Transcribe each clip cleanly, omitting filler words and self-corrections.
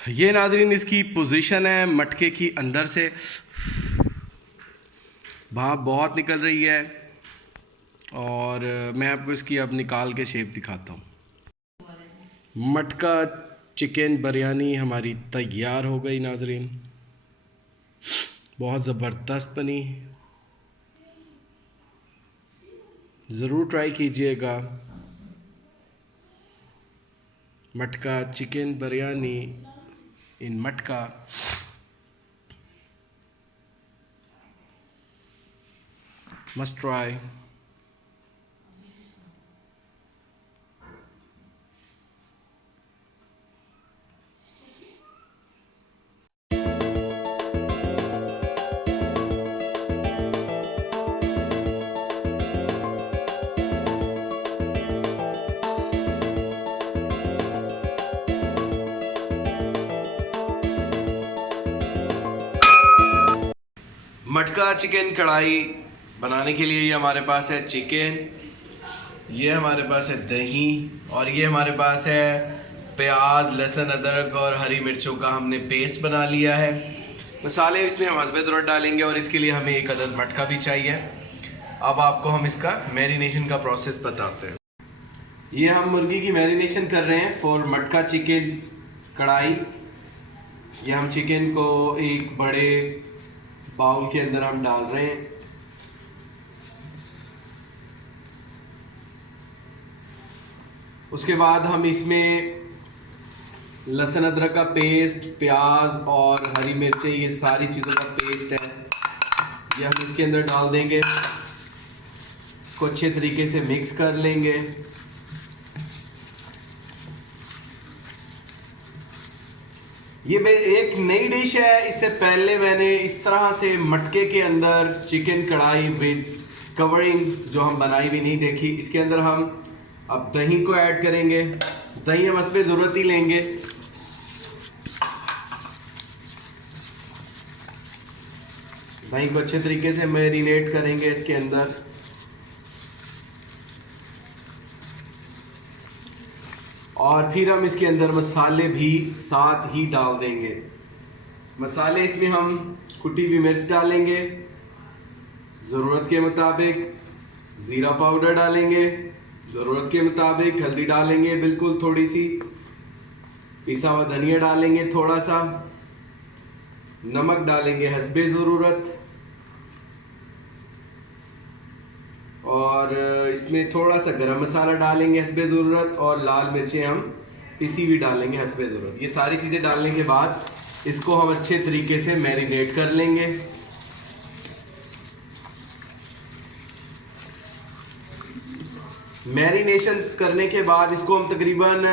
ये नाज़रीन इसकी पोजीशन है मटके की अंदर से, भाप बहुत निकल रही है और मैं आपको इसकी अब निकाल के शेप दिखाता हूँ। मटका चिकन बिरयानी हमारी तैयार हो गई नाज़रीन, बहुत ज़बरदस्त बनी, ज़रूर ट्राई कीजिएगा। मटका चिकन बिरयानी इन मटका। Must try. मटका चिकन कढ़ाई बनाने के लिए ये हमारे पास है चिकन, ये हमारे पास है दही और ये हमारे पास है प्याज, लहसुन, अदरक और हरी मिर्चों का हमने पेस्ट बना लिया है। मसाले इसमें हम हस्बे ज़रूरत डालेंगे और इसके लिए हमें एक अदद मटका भी चाहिए। अब आपको हम इसका मैरिनेशन का प्रोसेस बताते हैं। ये हम मुर्गी की मैरिनेशन कर रहे हैं फॉर मटका चिकन कढ़ाई। ये हम चिकन को एक बड़े बाउल के अंदर हम डाल रहे हैं। उसके बाद हम इसमें लहसुन अदरक का पेस्ट, प्याज और हरी मिर्चें, ये सारी चीज़ों का पेस्ट है, ये हम इसके अंदर डाल देंगे। इसको अच्छे तरीके से मिक्स कर लेंगे। ये एक नई डिश है, इससे पहले मैंने इस तरह से मटके के अंदर चिकन कढ़ाई विद कवरिंग जो हम बनाई भी नहीं देखी। इसके अंदर हम अब दही को ऐड करेंगे। दही हम इस पर ज़रूरत ही लेंगे। दही को अच्छे तरीके से मैरिनेट करेंगे इसके अंदर। और फिर हम इसके अंदर मसाले भी साथ ही डाल देंगे। मसाले इसमें हम कुटी हुई मिर्च डालेंगे, ज़रूरत के मुताबिक ज़ीरा पाउडर डालेंगे, ज़रूरत के मुताबिक हल्दी डालेंगे बिल्कुल थोड़ी सी, पिसा हुआ धनिया डालेंगे थोड़ा सा, नमक डालेंगे हस्बे ज़रूरत, और इसमें थोड़ा सा गरम मसाला डालेंगे हस्बे ज़रूरत, और लाल मिर्चें हम पिसी हुई डालेंगे हस्बे ज़रूरत। ये सारी चीज़ें डालने के बाद इसको हम अच्छे तरीके से मैरिनेट कर लेंगे। मैरिनेशन करने के बाद इसको हम तकरीबन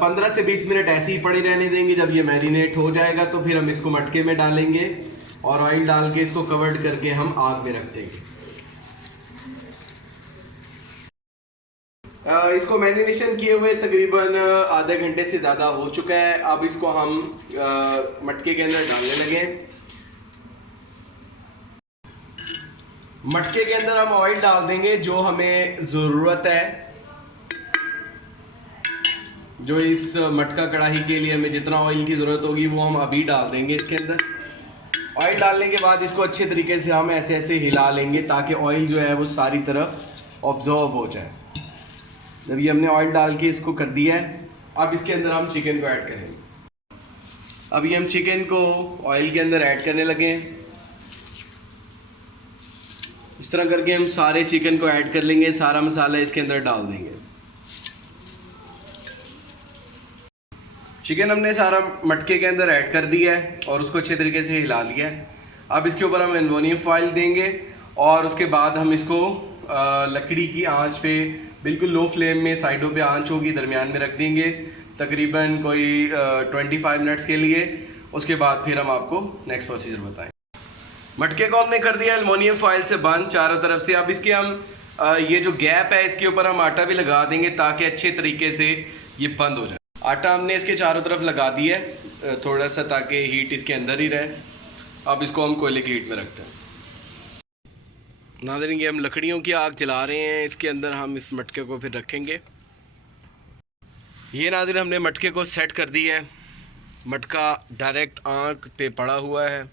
15 से 20 मिनट ऐसे ही पड़े रहने देंगे। जब ये मैरिनेट हो जाएगा तो फिर हम इसको मटके में डालेंगे और ऑयल डाल के इसको कवर्ड करके हम आग में रख देंगे। इसको मैरिनेशन किए हुए तकरीबन आधे घंटे से ज़्यादा हो चुका है। अब इसको हम मटके के अंदर डालने लगे। मटके के अंदर हम ऑयल डाल देंगे जो हमें ज़रूरत है, जो इस मटका कढ़ाई के लिए हमें जितना ऑयल की ज़रूरत होगी वो हम अभी डाल देंगे इसके अंदर। ऑयल डालने के बाद इसको अच्छे तरीके से हम ऐसे ऐसे हिला लेंगे ताकि ऑयल जो है वो सारी तरफ ऑब्जर्व हो जाए। जब ये हमने ऑयल डाल के इसको कर दिया है, अब इसके अंदर हम चिकन को ऐड करेंगे। अब ये हम चिकन को ऑयल के अंदर ऐड करने लगे। इस तरह करके हम सारे चिकन को ऐड कर लेंगे, सारा मसाला इसके अंदर डाल देंगे। चिकन हमने सारा मटके के अंदर ऐड कर दिया है और उसको अच्छे तरीके से हिला लिया है। अब इसके ऊपर हम एल्युमिनियम फॉइल देंगे और उसके बाद हम इसको लकड़ी की आंच पे बिल्कुल लो फ्लेम में, साइडों पे आंच होगी, दरमियान में रख देंगे तकरीबन कोई 25 मिनट्स के लिए। उसके बाद फिर हम आपको नेक्स्ट प्रोसीजर बताएं। मटके को हमने कर दिया एल्युमिनियम फॉइल से बंद चारों तरफ से। अब इसके हम ये जो गैप है इसके ऊपर हम आटा भी लगा देंगे ताकि अच्छे तरीके से ये बंद हो जाए। आटा हमने इसके चारों तरफ लगा दिया है थोड़ा सा, ताकि हीट इसके अंदर ही रहे। अब इसको हम कोयले की हीट में रखते हैं। नाज़रीन ये हम लकड़ियों की आग जला रहे हैं, इसके अंदर हम इस मटके को फिर रखेंगे। ये नाज़रीन हमने मटके को सेट कर दिया है मटका डायरेक्ट आग पे पड़ा हुआ है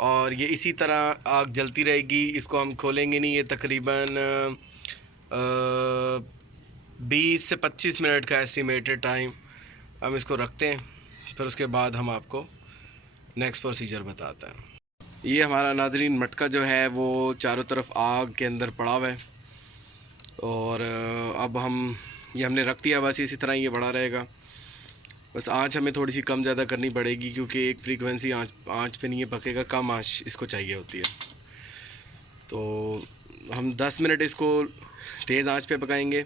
और ये इसी तरह आग जलती रहेगी। इसको हम खोलेंगे नहीं। ये तकरीबन 20 से 25 मिनट का एस्टिमेटेड टाइम हम इसको रखते हैं, फिर उसके बाद हम आपको नेक्स्ट प्रोसीजर बताते हैं। ये हमारा नाजरीन मटका जो है वो चारों तरफ आग के अंदर पड़ा हुआ है और अब ये हमने रख दिया, बस इसी तरह ये बड़ा रहेगा। बस आंच हमें थोड़ी सी कम ज़्यादा करनी पड़ेगी क्योंकि एक फ्रीक्वेंसी आंच पे नहीं ये पकेगा, कम आंच इसको चाहिए होती है। तो हम 10 मिनट इसको तेज़ आंच पे पकाएंगे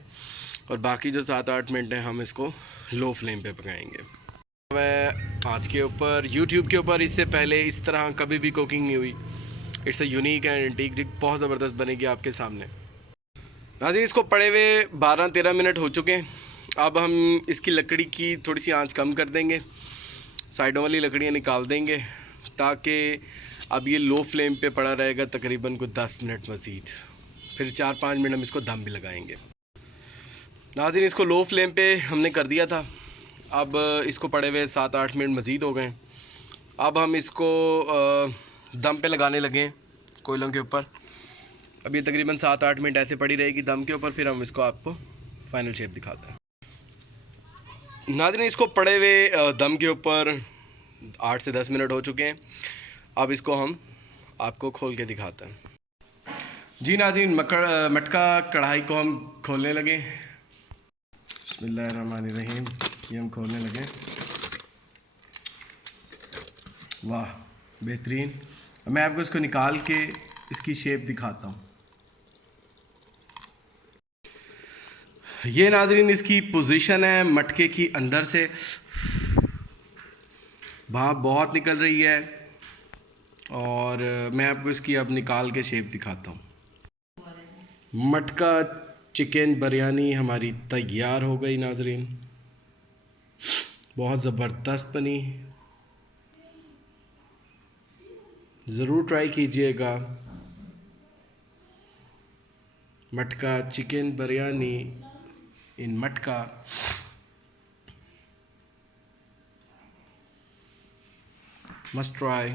और बाकी जो 7-8 मिनट हैं हम इसको लो फ्लेम पे पकाएंगे। मैं आँच के ऊपर यूट्यूब के ऊपर इससे पहले इस तरह कभी भी कुकिंग नहीं हुई। It's a unique and antique dish, बहुत ज़बरदस्त बनेगी आपके सामने। नाज़रीन इसको पड़े हुए 12-13 मिनट हो चुके हैं। अब हम इसकी लकड़ी की थोड़ी सी आंच कम कर देंगे, साइडों वाली लकड़ियाँ निकाल देंगे ताकि अब ये लो फ्लेम पे पड़ा रहेगा तकरीबन कुछ 10 मिनट मज़ीद। फिर 4-5 मिनट हम इसको दम भी लगाएंगे। नाज़रीन इसको लो फ्लेम पे हमने कर दिया था, अब इसको पड़े हुए 7-8 मिनट मज़ीद हो गए। अब हम इसको दम पे लगाने लगे कोयलों के ऊपर। अब ये तकरीबन 7-8 मिनट ऐसे पड़ी रहेगी दम के ऊपर, फिर हम इसको आपको फाइनल शेप दिखाते हैं। नाज़रीन इसको पड़े हुए दम के ऊपर 8 से 10 मिनट हो चुके हैं। अब इसको हम आपको खोल के दिखाते हैं। जी नाज़रीन मटका कढ़ाई को हम खोलने लगे। बिस्मिल्लाहिर्रहमानिर्रहीम, ये हम खोलने लगे। वाह बेहतरीन। मैं आपको इसको निकाल के इसकी शेप दिखाता हूँ। ये नाज़रीन इसकी पोजीशन है मटके की अंदर से, भाप बहुत निकल रही है और मैं आपको इसकी अब निकाल के शेप दिखाता हूँ। मटका चिकन बिरयानी हमारी तैयार हो गई नाज़रीन, बहुत ज़बरदस्त बनी। ज़रूर ट्राई कीजिएगा मटका चिकन बिरयानी इन मटका। Must try.